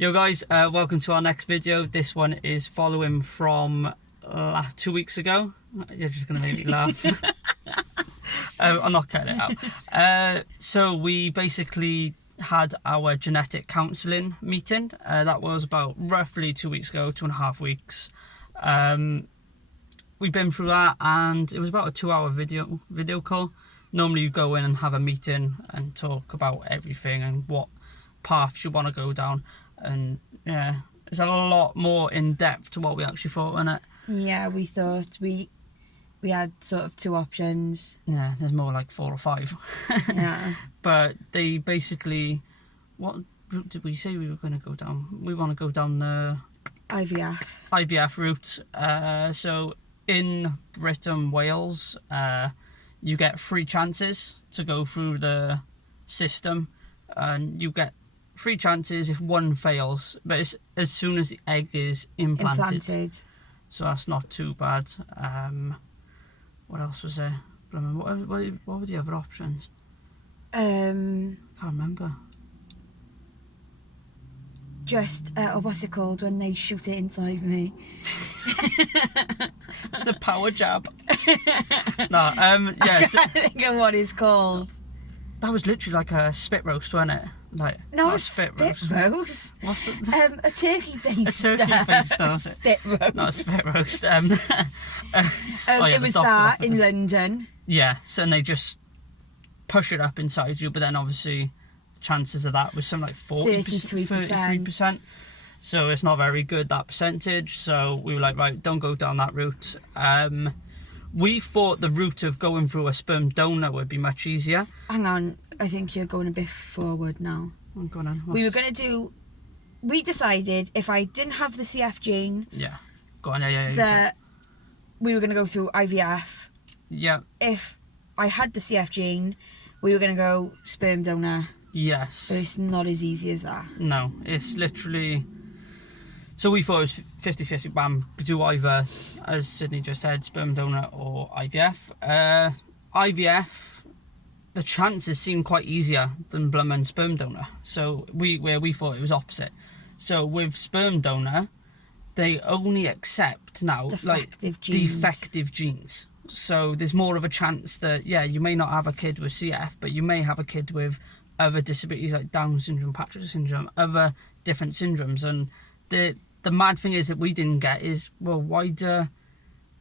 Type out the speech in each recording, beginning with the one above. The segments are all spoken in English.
Yo guys, welcome to our next video. This one is following from 2 weeks ago. You're just going to make me laugh. I'm not cutting it out. So we basically had our genetic counselling meeting. That was about roughly 2 weeks ago, 2.5 weeks. We've been through that and it was about a 2-hour video call. Normally you go in and have a meeting and talk about everything and what paths you want to go down. And yeah, it's a lot more in depth to what we actually thought, wasn't it? Yeah, we thought we had sort of 2 options. Yeah, there's more like 4 or 5. Yeah. But they basically, what route did we say we were going to go down? We want to go down the IVF route. So in Britain, Wales, you get 3 chances to go through the system, and you get 3 chances if one fails, but it's as soon as the egg is implanted. So that's not too bad. What else was there? What were the other options? Can't remember. Just what's it called when they shoot it inside me? The power jab. No, yeah. I can't think of what it's called. That was literally like a spit roast, wasn't it? Like no, a spit roast. What's it? A turkey baster. A turkey baster. Spit roast. Not a spit roast. It was that in London. Yeah, so and they just push it up inside you, but then obviously the chances of that was something like 33%. So it's not very good, that percentage. So we were like, right, don't go down that route. We thought the route of going through a sperm donor would be much easier. Hang on, I think you're going a bit forward now. Oh, go on. We decided if I didn't have the CF gene... Yeah. Go on, yeah. That we were going to go through IVF. Yeah. If I had the CF gene, we were going to go sperm donor. Yes. But it's not as easy as that. No, it's literally... So we thought it was 50-50, bam, do either, as Sydney just said, sperm donor or IVF. IVF, the chances seem quite easier than bloomin' sperm donor. So we thought it was opposite. So with sperm donor, they only accept now defective genes. So there's more of a chance that, yeah, you may not have a kid with CF, but you may have a kid with other disabilities like Down syndrome, Patrick syndrome, other different syndromes. And the mad thing is that we didn't get is, well, why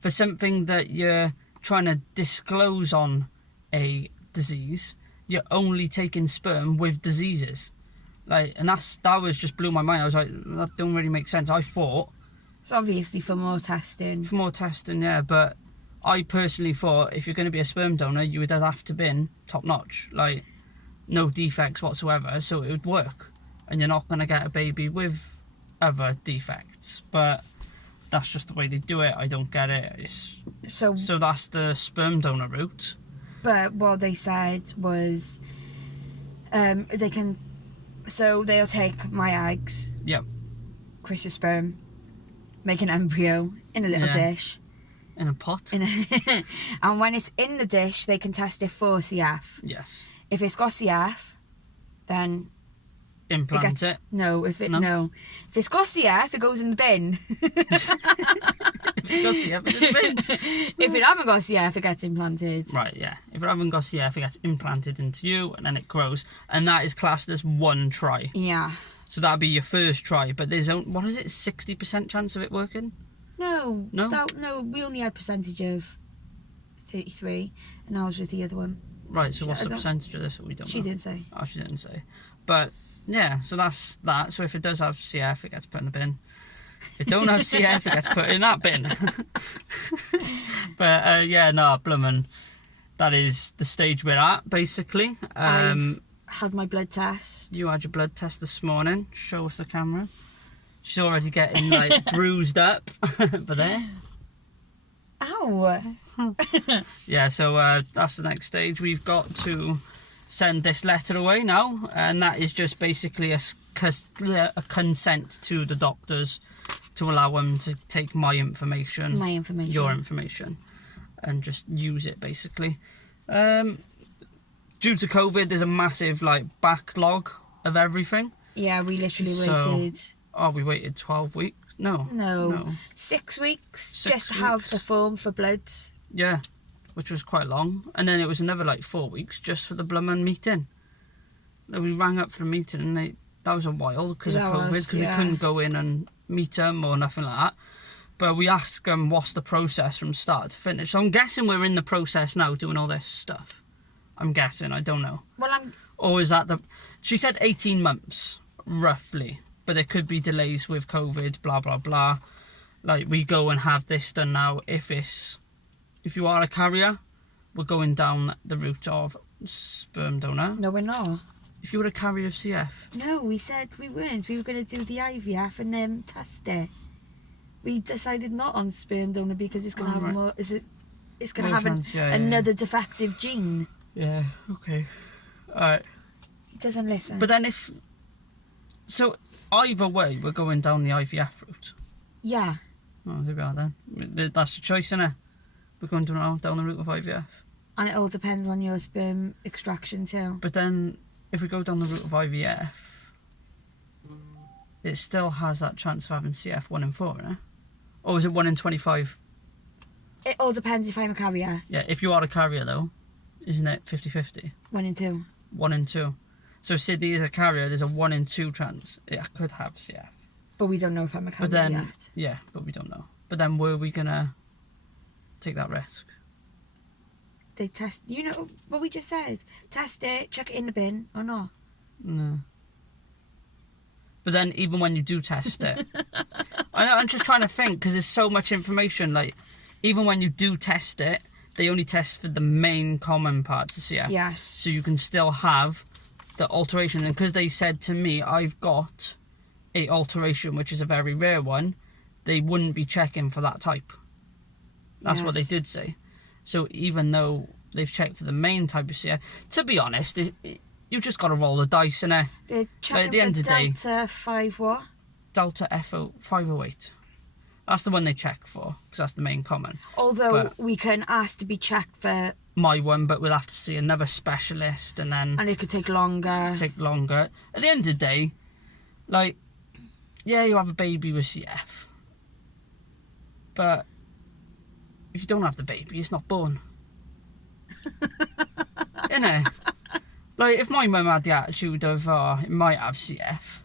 for something that you're trying to disclose on a disease, you're only taking sperm with diseases. And that was just blew my mind. I was like, that don't really make sense. I thought... It's obviously for more testing. For more testing, yeah, but I personally thought if you're going to be a sperm donor, you would have to been top-notch. No defects whatsoever, so it would work. And you're not going to get a baby with other defects, but that's just the way they do it. I don't get it. So that's the sperm donor route. But what they said was they'll take my eggs, yep, Chris's sperm, make an embryo in a little dish, in a pot, and when it's in the dish they can test it for CF. Yes. If it's got CF, then implant it. No, if it's got CF, it goes in the bin. If it got CF, it's in the bin. If it haven't got CF, it gets implanted. Right, yeah. If it haven't got CF, it gets implanted into you, and then it grows, and that is classed as 1 try. Yeah. So that'd be your first try, but there's what is it, 60% chance of it working? No. No. We only had percentage of 33, and I was with the other one. Right. So what's the percentage of this that we don't know? She didn't say. Oh, she didn't say. But yeah, so that's that. So if it does have CF, it gets put in the bin. If it don't have CF, it gets put in that bin. But yeah, no, bloomin', that is the stage we're at, basically. I've had my blood test. You had your blood test this morning. Show us the camera. She's already getting bruised up. But there. Ow! Yeah, so that's the next stage. We've got to send this letter away now, and that is just basically a consent to the doctors to allow them to take my information, your information, and just use it basically. Due to COVID, there's a massive backlog of everything. Yeah, we literally waited. Oh, we waited 12 weeks? No. 6 weeks 6 just to have weeks. the form for bloods. Yeah, which was quite long. And then it was another 4 weeks just for the Blumman meeting. We rang up for the meeting and that was a while because of COVID, because we couldn't go in and meet them or nothing like that. But we asked them what's the process from start to finish. So I'm guessing we're in the process now doing all this stuff. I'm guessing, I don't know. Well, Or is that she said 18 months, roughly. But there could be delays with COVID, blah, blah, blah. We go and have this done now. If you are a carrier, we're going down the route of sperm donor. No, we're not. If you were a carrier of CF. No, we said we weren't. We were going to do the IVF and then test it. We decided not on sperm donor because it's going to have more. It's going to have another defective gene. Yeah. Okay. Alright. He doesn't listen. But then so either way, we're going down the IVF route. Yeah. Oh, there we are then. That's the choice, isn't it? We're going down the route of IVF. And it all depends on your sperm extraction too. But then, if we go down the route of IVF, it still has that chance of having CF 1 in 4, innit? Or is it 1 in 25? It all depends if I'm a carrier. Yeah, if you are a carrier though, isn't it 50-50? 1 in 2. 1 in 2. So Sydney is a carrier, there's a 1 in 2 chance it could have CF. But we don't know if I'm a carrier yet. Yeah, but we don't know. But then were we gonna take that risk? They test, what we just said. Test it, chuck it in the bin, or not. No. But then even when you do test it, I'm just trying to think because there's so much information. Even when you do test it, they only test for the main common parts of CF. Yes. So you can still have the alteration. And because they said to me, I've got a alteration, which is a very rare one, they wouldn't be checking for that type. That's what they did say. So even though they've checked for the main type of CF, to be honest, you've just got to roll the dice, innit? They're checking at the end of the day, Delta 5 what? Delta FO 508. That's the one they check for, because that's the main common. Although we can ask to be checked for my one, but we'll have to see another specialist, and it could take longer. At the end of the day, you have a baby with CF, but if you don't have the baby, it's not born. Innit? If my mum had the attitude of, it might have CF,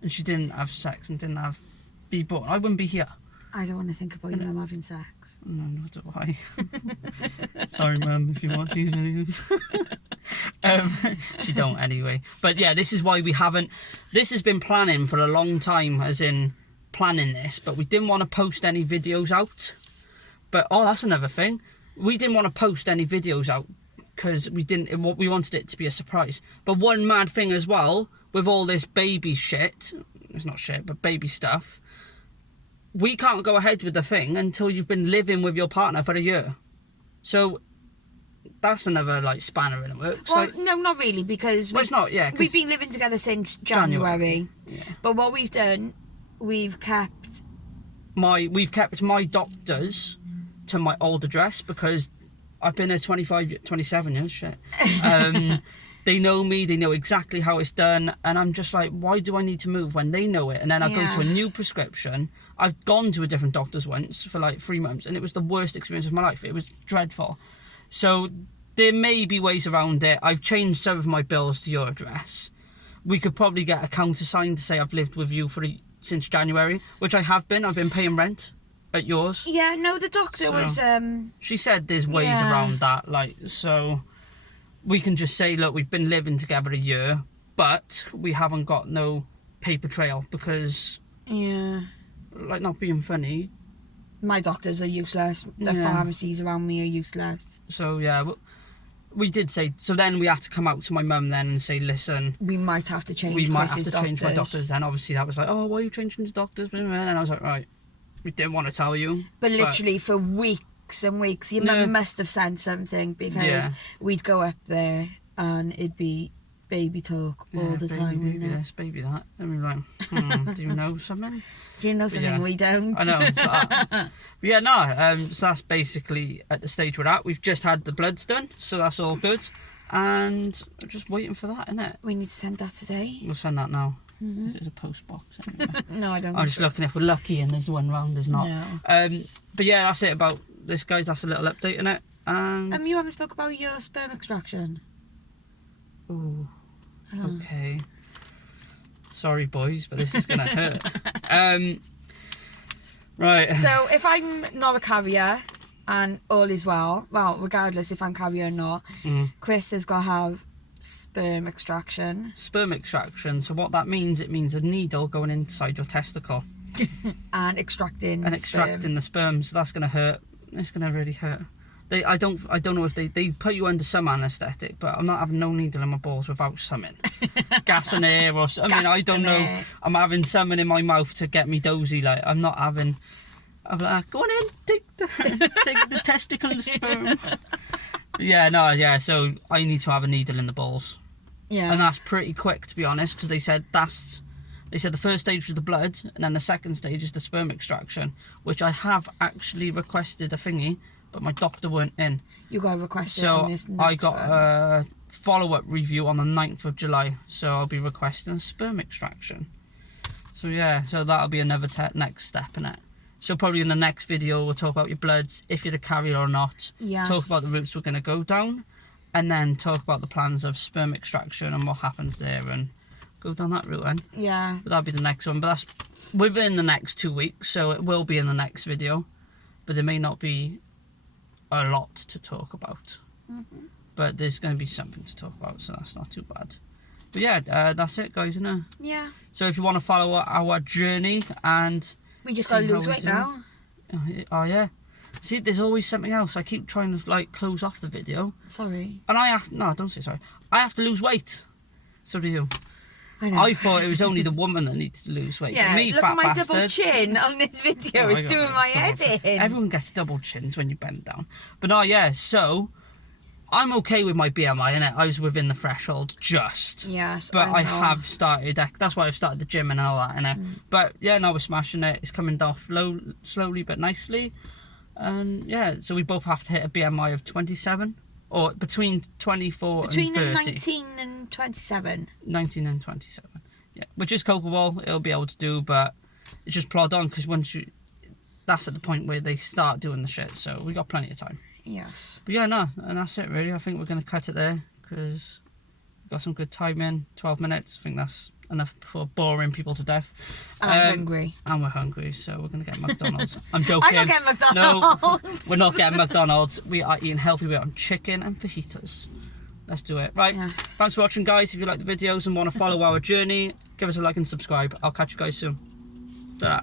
and she didn't have sex and didn't be born, I wouldn't be here. I don't want to think about your mum having sex. No, nor do I. Sorry, Mum, if you watch these videos. She don't anyway. But yeah, this is why we haven't... This has been planning for a long time, as in planning this, but we didn't want to post any videos out. But, that's another thing. We didn't want to post any videos out because we wanted it to be a surprise. But one mad thing as well, with all this baby shit, it's not shit, but baby stuff, we can't go ahead with the thing until you've been living with your partner for a year. So that's another spanner in the works. Well, no, not really, because it's not. Yeah, we've been living together since January. Yeah. But what we've done, we've kept my doctors to my old address because I've been here 27 years. Shit. They know me, they know exactly how it's done, and I'm just like, why do I need to move when they know it? And then I go to a new prescription. I've gone to a different doctor's once for 3 months, and it was the worst experience of my life. It was dreadful. So there may be ways around it. I've changed some of my bills to your address. We could probably get a countersign to say I've lived with you since January, which I have been. I've been paying rent at yours. Yeah, no, the doctor was... She said there's ways around that, so... We can just say, look, we've been living together a year, but we haven't got no paper trail because... Yeah. Not being funny. My doctors are useless. The pharmacies around me are useless. So, yeah, we did say... So then we had to come out to my mum then and say, listen... We might have to change change my doctors. Then obviously that was why are you changing the doctors? And I was like, right, we didn't want to tell you. But literally for weeks and weeks, your mum must have sent something because we'd go up there and it'd be baby talk all the time. Baby this, baby that. And we were like, do you know something? Do you know something we don't? I know. But so that's basically at the stage we're at. We've just had the bloods done, so that's all good. And we're just waiting for that, innit? We need to send that today. We'll send that now. This is a post box. Anyway. No, I don't. I'm just looking if we're lucky and there's one round. There's not. No. But yeah, that's it about this, guys. That's a little update on it. And You haven't spoke about your sperm extraction. ooh, okay. Sorry, boys, but this is gonna hurt. Right. So if I'm not a carrier and all is well, regardless if I'm carrier or not, Chris has got to have sperm extraction. Sperm extraction. So what that means, it means a needle going inside your testicle and extracting the sperm. So that's gonna hurt. It's gonna really hurt. I don't know if they put you under some anaesthetic, but I'm not having no needle in my balls without something. Gas and air or something. I mean, I don't know. Air. I'm having something in my mouth to get me dozy. Like, I'm not having... I'm like, go on in, take the testicle sperm. So I need to have a needle in the balls. Yeah. And that's pretty quick, to be honest, because they said the first stage was the blood, and then the second stage is the sperm extraction, which I have actually requested a thingy, but my doctor weren't in. You got to request it So on this next I got one. a follow-up review on the 9th of July, so I'll be requesting a sperm extraction. So yeah, so that'll be another next step in it. So probably in the next video we'll talk about your bloods, if you're a carrier or not, Yes. talk about the routes we're going to go down, and then talk about the plans of sperm extraction and what happens there, and go down that route then. Yeah. But that'll be the next one, but that's within the next 2 weeks, so it will be in the next video, but there may not be a lot to talk about, but there's going to be something to talk about, so that's not too bad. But yeah, that's it, guys, isn't it? Yeah. So if you want to follow our journey, and We just see got to how lose we weight do. now. Oh yeah, see, there's always something else. I keep trying to like close off the video, Sorry. and don't say sorry. I have to lose weight. So do you. I know. I thought it was only the woman that needs to lose weight. Yeah, Me, look fat at my bastard. double chin on this video. Oh, I It's got doing a my double head chin. in. Everyone gets double chins when you bend down. But no, yeah, so I'm okay with my BMI, innit? I was within the threshold just. Yes, But I know. have started, that's why I've started the gym and all that, innit? But yeah, now we're smashing it. It's coming off slowly but nicely. And yeah, so we both have to hit a BMI of 27. Or between 24 Between and 30. 19 and 27. 19 and 27. Yeah, which is culpable. It'll be able to do, but it's just plod on, because that's at the point where they start doing the shit. So we got plenty of time. Yes. But yeah, no, and that's it really. I think we're going to cut it there, because we've got some good time in, 12 minutes. I think that's enough before boring people to death. And I'm hungry. And we're hungry, so we're going to get McDonald's. I'm joking. I'm not getting McDonald's. No, we're not getting McDonald's. We are eating healthy. We're on chicken and fajitas. Let's do it. Right, Yeah. Thanks for watching, guys. If you like the videos and want to follow our journey, give us a like and subscribe. I'll catch you guys soon. Ta-ra.